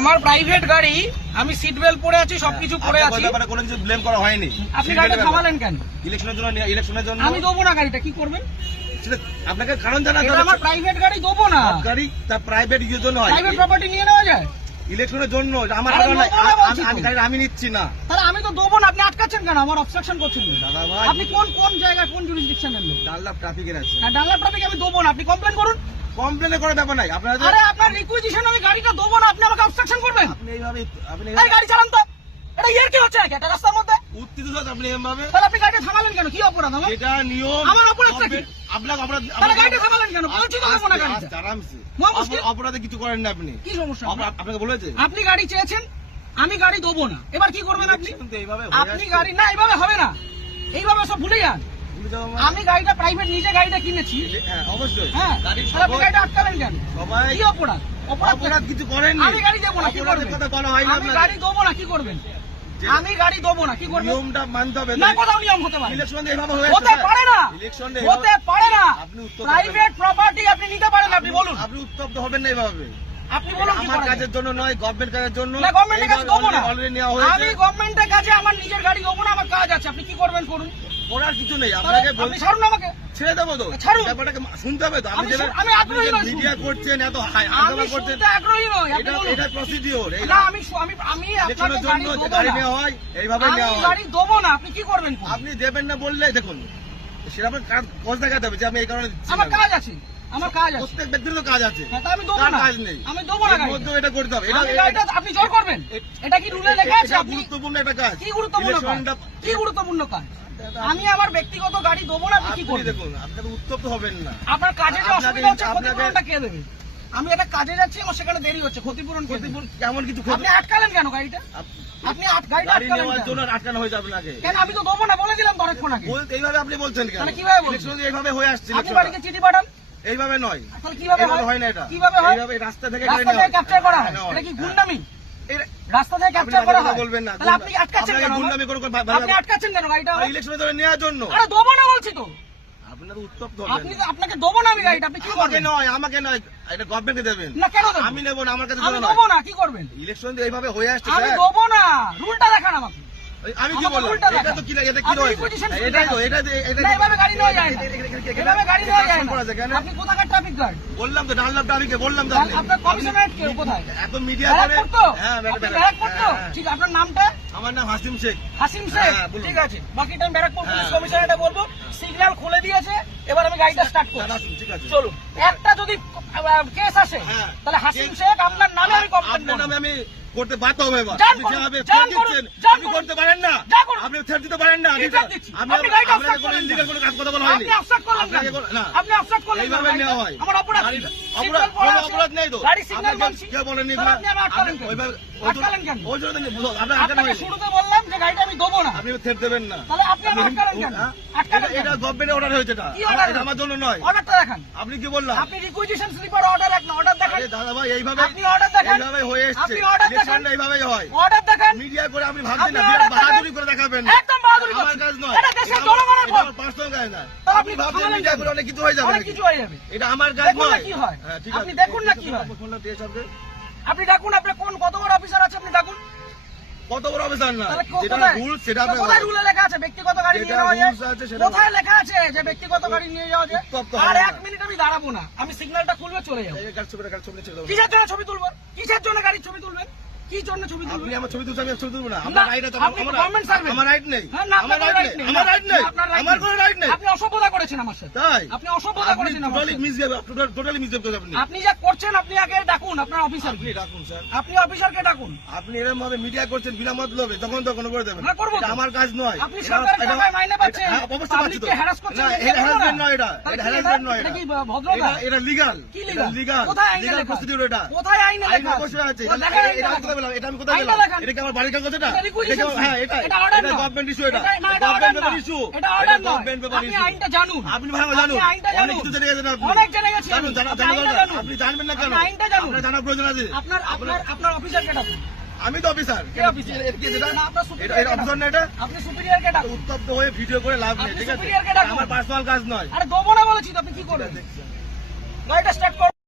আমার প্রাইভেট গাড়ি, আমি সিট বেল্ট পরে আছি, সবকিছু পরে আছি, কোনো কিছু ব্লেম করা হয়নি। আপনি গাড়িটা থামালেন কেন? ইলেকশনের জন্য আমি দেবো না গাড়িটা, কি করবেন? আপনাকে কারণ জানা, আমার প্রাইভেট গাড়ি দেবো না। গাড়ি তার প্রাইভেট ইউজের জন্য হয়, প্রাইভেট প্রপার্টি নিয়ে নেওয়া যায় ইলেকশনের জন্য। আমার গাড়ি আমি নিচ্ছি না, তাহলে আমি তো দেবো না। আপনি আটকাচ্ছেন কেন? আমার অবস্ট্রাকশন করছেন দাদা ভাই। আপনি কোন জায়গায়, কোন জুরিসডিকশনের লোক? ডানলাপ ট্রাফিকের আছে। ডানলাপ ট্রাফিক আমি দেবো না, আপনি কমপ্লেন করুন। কমপ্লেন করার ব্যাপার নাই আপনার। আরে আপনার রিকুইজিশন আমি গাড়িটা দেবো না, আপনি আমাকে অবস্ট্রাকশন করবেন? আপনি গাড়ি চালান তো, এটা ইয়ার কি হচ্ছে নাকি একটা রাস্তার মধ্যে? উত্তেজিত আপনি এভাবে, তাহলে আপনি গাড়িটা থামালেন কেন? কি অপরাধ আমার? এটা নিয়ম। আমার অপরাধটা কি? আপনাকে অপরাধ, তাহলে গাড়িটা থামালেন কেন? বলছি তো দেবো না গাড়িটা। আরামসে মুশকিল। অপরাধে কিছু করেন না আপনি। কি সমস্যা? আপনাকে বলেছে আপনি গাড়ি চেয়েছেন, আমি গাড়ি দেবো না, এবার কি করবেন আপনি? এইভাবে আপনি গাড়ি না, এইভাবে হবে না, এইভাবে সব ভুলে যান। আমি গাড়িটা প্রাইভেট, নিজে গাড়িটা কিনেছি। হ্যাঁ অবশ্যই। হ্যাঁ, তাহলে আপনি গাড়িটা আটকালেন কেন? সবাই কি অপরাধ? অপরাধ কিছু করেননি। আমি গাড়ি দেবো না, কি করবেন? কথা বলা হয় না। আমি গাড়ি দেবো না, কি করবেন? আমি গাড়ি দেবো না, কি করবেন? নিয়মটা মানতে হবে না, কোথাও নিয়ম হতে পারে? ইলেকশন এইভাবে হয়ে হতে পারে না, ইলেকশন হতে পারে না। আপনি উত্তর প্রাইভেট প্রপার্টি আপনি নিতে পারেন, আপনি বলুন। আপনি উত্তপ্ত হবেন না এইভাবে। আপনি বলুন কি আমার করা যায়? কাজের জন্য নয়, গভর্নমেন্ট কাজের জন্য। না, গভর্নমেন্টের কাছে দেবো না। অলরেডি নেওয়া হয়েছে। আমি গভর্নমেন্টের কাছে আমার নিজের গাড়ি দেবো না, আমার কাজ আছে, আপনি কি করবেন করুন। করার কিছু নেই, আপনাকে আপনি ছাড়ুন আমাকে। ছেড়ে দেবো তো, ছাড়ুন। ব্যাপারটাকে শুনতে হবে তো। আমি আগ্রহী নই। মিডিয়া করছেন, এত আমি হাঙ্গামা করছেন, শুনতে আগ্রহী নই, আপনি বলুন। এটা প্রসিডিওর। না, আমি আপনাকে ইলেকশনের গাড়ি জন্য দেবো গাড়ি না। নেওয়া হয়, এইভাবে আমি নেওয়া হয়। গাড়ি দেবো না, আপনি কি করবেন করুন। আপনি দেবেন না বললে দেখুন, সেটা আপনার কাজ দেখাতে হবে যে আমি এই কারণে দিচ্ছি আমার না। কাজ আছে, আমার কাজ আছে। প্রত্যেক ব্যক্তির তো কাজ আছে, হ্যাঁ, তা আমি দেবো কার না। কাজ নেই? আমি দেবো না এর গাড়িটা। মধ্যেও এটা করতে হবে। আমি গাড়িটা আপনি জোর করবেন? এটা কি রুলে লেখা আছে? এটা আপনি গুরুত্বপূর্ণ একটা কাজ। কি গুরুত্বপূর্ণ কাজ? ইলেকশনটা কি গুরুত্বপূর্ণ কাজ? আমি আমার ব্যক্তিগত গাড়ি দেবো না, আপনি কি আপনি করবেন? দেখুন, আপনাকে উত্তপ্ত হবেন না। আপনার কাজে যে আপনাকে- অসুবিধা হচ্ছে, আপনাকে- ক্ষতিপূরণটা কে দেবে? আমি একটা কাজে যাচ্ছি, আমার সেখানে দেরি হচ্ছে, ক্ষতিপূরণ কে দেবে? ক্ষতিপূরণ কেমন কিছু আপনি আটকালেন কেন গাড়িটা? আপনি গাড়িটা গাড়ি আটকালেন নেওয়ার কেন? জন্য আটকানো হয়েছে আপনাকে। কেন? আমি তো দেবো না বলে দিলাম তো অনেকক্ষণ আগে। এইভাবে আপনি বলছেন কেন? তাহলে কিভাবে বলছেন? ইলেকশন এইভাবে হয়ে আসছে। আপনি বাড়িতে চিঠি পাঠান। এইভাবে নয়, তাহলে কিভাবে এইভাবে হয়? হয় না। এটা কিভাবে হয়? এইভাবে রাস্তা থেকে রাস্তা থেকে ক্যাপচার করা হয়, এটা কি গুন্ডামি? রাস্তা থেকে ক্যাপচার করা হয়? বলবেন না। তাহলে আপনি আটকাচ্ছেন কেন? গুন্ডামি করে আপনি আটকাচ্ছেন কেন গাড়িটা? ইলেকশনের জন্য নেওয়ার জন্য। আরে দেবো না বলছি তো। আপনার উত্তপ্ত আপনি আপনাকে দেবো না আমি গাড়িটা, আপনি কি আমাকে করবেন? নয়, আমাকে নয়, এটা গভর্নমেন্টকে দেবেন। না, কেন দেবো? আমি নেবো না, আমার কাছে আমি জন্য দেবো নয়। না, কি করবেন? ইলেকশন এইভাবে হয়ে আসছে আমি স্যার। দেবো না, রুলটা দেখান আমাকে। আমি কি আমাকে বললাম? উল্টা এটা দেখান। তো কি এটা কি আপনি রয়েছে? requisition এটাই তো, দেখান। এটা না, এভাবে গাড়ি নেওয়া যায় না। এভাবে গাড়ি নেওয়া যায় না। করা যায় কেন? আপনি কোথাকার ট্রাফিক গার্ড? বললাম তো, ডানলাপ ট্রাফিকে বললাম তো। আপনার কমিশনারেট কে কোথায়? এত মিডিয়া করে। ব্যারাকপুর তো? হ্যাঁ, আপনি ব্যারাকপুর তো? ঠিক, আপনার নামটা? আমার নাম হাসিম শেখ। হাসিম শেখ। হ্যাঁ, বলুন। ঠিক আছে, বাকিটা আমি ব্যারাকপুর পুলিশ হ্যাঁ। কমিশনারেটে বলবো। সিগন্যাল খুলে দিয়েছে, এবার আমি গাড়িটা স্টার্ট করছি। আসুন, ঠিক আছে। চলুন। একটা যদি কেস আসে, হ্যাঁ। তাহলে হাসিম শেখ আপনার নামে আমি কমপ্লেন আপনার করব। নামে আমি করতে বাধ্য হবে এবার। যান আপনি করুন, যেভাবে যান threat করুন, দিচ্ছেন, যান আপনি করুন। করতে পারেন না। যান করুন। আপনি threat দিতে পারেন না। কি threat দিচ্ছি? আমি আপনি গাড়িটা আপনাকে obstruct কোনো করলেন illegal কেন? কোনো কাজ কথা বলা হয়নি। আপনি অবস্ট্রাক্ট করলেন আপনাকে কেন? না। আপনি অবস্ট্রাক্ট করলেন কেন? এইভাবে নেওয়া হয়। আমার অপরাধ কি? অপরাধ- সিগন্যাল পড়া কোনো আছে। অপরাধ নেই তো। গাড়ি সিগন্যাল আপনাকে মানছি। কেউ বলেনি। তাহলে আপনি আমার আটকালেন কেন? ওইভাবে- আটকালেন কেন? ওই জন্য আপনার আটকানো আপনাকে হয়নি। শুরুতে বললাম যে গাড়িটা আমি দেবো না। আপনি থ্রেট দেবেন না। তাহলে আপনি আমার আটকালেন কেন? হ্যাঁ? আটকালেন কেন? এটা গভর্নমেন্টের অর্ডার হয়েছে। এটা কি order? এটা আমার জন্য নয়। অর্ডারটা দেখান। আপনি কি বললাম? আপনি রিকুইজিশন স্লিপার অর্ডার এক না, অর্ডার দেখান। আরে দাদা ভাই, এইভাবে আপনি order দেখান। এইভাবে হয়ে এসেছে। আপনি order দেখান। ইলেকশনটা এইভাবেই হয়। অর্ডার দেখান। মিডিয়া করে আপনি ভাবছেন না, আপনি বিরাট order দেখান। বাহাদুরি করে দেখাবেন। একদম বাহাদুরি আমার করছেন। কাজ নয়। এটা দেশের জনগণের এটা ভোট। আমার পার্সোনাল কাজ না। তাহলে আপনি আপনি ভাবছেন থামালেন মিডিয়া কেন? করে অনেক কিছু হয়ে যাবে অনেক নাকি? কিছু হয়ে যাবে। এটা আমার কাজ দেখুন না নয়। কি হয়। হ্যাঁ, ঠিক আপনি আছে। দেখুন না কি হয়। ফোনটা দিয়ে সবকে। আপনি ডাকুন, আপনার কত বড় অফিসার আছে আপনি ডাকুন। কত বড় অফিসার না, তাহলে যেটা কোথায়? রুল সেটা তো কোথায় রুলে লেখা আছে ব্যক্তিগত গাড়ি নিয়ে যেটা যাওয়া যায়? rules আছে সেটা কোথায় লেখা আছে যে ব্যক্তিগত গাড়ি নিয়ে যাওয়া যায়? উত্তপ্ত আর হবে এক না। মিনিট আমি দাঁড়াবো না, আমি সিগন্যালটা খুলবে চলে যাবো। এই কাজ ছবি ছেড়ে দাও। কিসের জন্য ছবি তুলবেন? কিসের জন্য গাড়ির ছবি তুলবেন? কি জন্য ছবি আপনি তুলবেন? আমার ছবি তুলছেন, আমি ছবি তুলবো না। না, আমার রাইট আছে। আপনি গভর্নমেন্ট সার্ভেন্ট। আমার রাইট নেই। হ্যাঁ, না, আমার আপনার রাইট right নেই। নেই। আমার রাইট নেই। আপনার right আমার নেই। কোনো রাইট নেই। আপনি অসভ্যতা করেছেন আমার সাথে। তাই আপনি অসভ্যতা করেছেন আমার টোটালি সাথে। মিসবিহেভ, টোটালি মিসবিহেভ করেছেন আপনি। আপনি যা করছেন, আপনি আগে ডাকুন আপনার অফিসার। আপনি ডাকুন স্যার। আপনি অফিসারকে ডাকুন। আপনি এরকম ভাবে মিডিয়া করছেন বিনা মতলবে, তখন তখন করে দেবেন। হ্যাঁ, করবো তো। এটা আমার কাজ নয়। আপনি সরকারের টাকায় মাইনে পাচ্ছেন, হ্যাঁ, অবশ্যই পাচ্ছি তো। পাবলিককে হ্যারাস করছেন, না, এটা এটা করবো না। harassment নয়, এটা তাহলে এটা কি harassment নয়, এটা এটা কি ভদ্রতা? এটা লিগাল। কি legal? লিগাল। কোথায় আইনে লিগাল লেখা? প্রসিডিউর এটা। কোথায় আইনে আইন লেখা আছে? অবশ্যই আছে। ও, দেখান আইনটা এটা আমি দেখান। কোথায় পেলাম? এটা আমি কোথায় আইনটা পেলাম? দেখান। এটা কি আমার বাড়ির কাগজ এটা? এটা requisition হ্যাঁ, এটা এটা order না। গভর্নমেন্ট ইস্যু এটা। এটা না, এটা order না। ইস্যু। এটা order নয়। গভর্নমেন্ট পেপার আপনি ইস্যু। আইনটা জানুন। আপনি ভালো জানুন। আপনি আইনটা অনেক জানুন। কিছু জেনে গেছেন আপনি। অনেক জেনে গেছি আমি। জানুন, জানা আপনি আইনটা দরকার। জানুন। আপনি জানবেন না কেন? আপনি আইনটা জানুন। আপনার জানার প্রয়োজন আছে। আপনার অফিসারকে ডাকুন। আমি তো অফিসার। কে অফিসার? এটা কি এটা? না, আপনার এটা superior অফিসার না এটা? আপনি সুপিরিয়রকে ডাকুন। উত্তপ্ত হয়ে ভিডিও করে লাভ নেই, আপনি ঠিক আছে? superior কে ডাকুন। আমার পার্সোনাল কাজ নয়। আরে দেবো না বলেছি তো, আপনি কি করবেন? গাড়িটা স্টার্ট করুন।